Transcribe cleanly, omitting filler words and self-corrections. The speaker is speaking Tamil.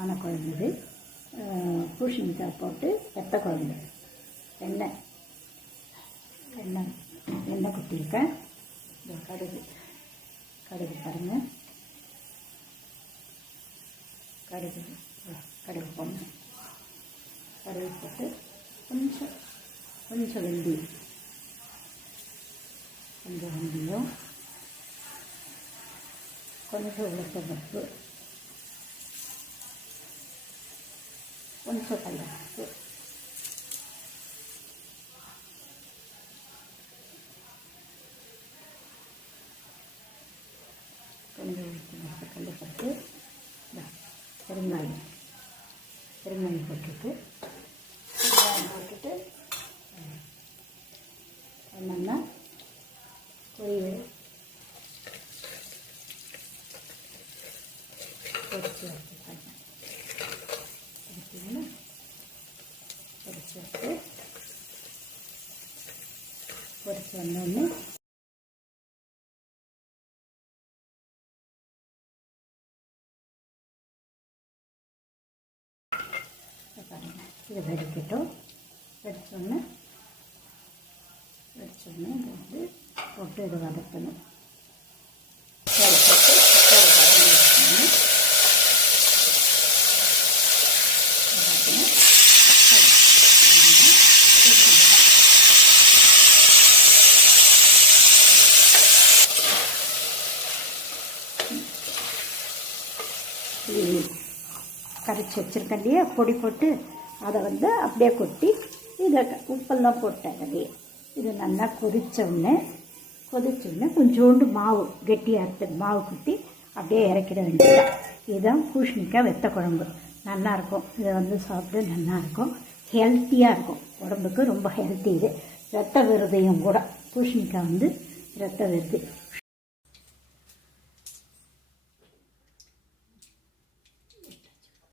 பானை குழம்பு இது. பூசணிக்காய் போட்டு வெத்த குழம்பு. எண்ணெய் கொட்டியிருக்கேன். கடுகு பாருங்கள். கடுகு போடணும். கடுகு போட்டு கொஞ்சம் வெந்தயம், கொஞ்சம் உளுத்தம்பருப்பு, கொஞ்சம் கடலைப்பருப்பு, கொஞ்சம் உளுத்தம்பருப்பு, கடலைப்பருப்பு, பெருங்காயம் போட்டுட்டு என்னென்னா பொரிச்சு வந்தோடனே இதை வெடிக்கட்டும். வெடிச்சோடனே இதை வந்து போட்டு இதை வதக்கணும். கரைச்சி வச்சுருக்கேன் இல்லையா, பொடி போட்டு அதை வந்து அப்படியே கொட்டி இதை உப்பெல்லாம் போட்டேன் அப்படியே. இது நல்லா கொதித்தோடனே கொஞ்சோண்டு மாவு கெட்டியாக இருக்குது, மாவு கொட்டி அப்படியே இறக்கிட வேண்டியதுதான். இதுதான் பூசணிக்காய் வெத்த குழம்பு. நல்லாயிருக்கும். இதை வந்து சாப்பிட்டு நல்லாயிருக்கும், ஹெல்த்தியாக இருக்கும். உடம்புக்கு ரொம்ப ஹெல்த்தி. இது இரத்த விருதையும் கூட. பூசணிக்காய் வந்து இரத்த விருது,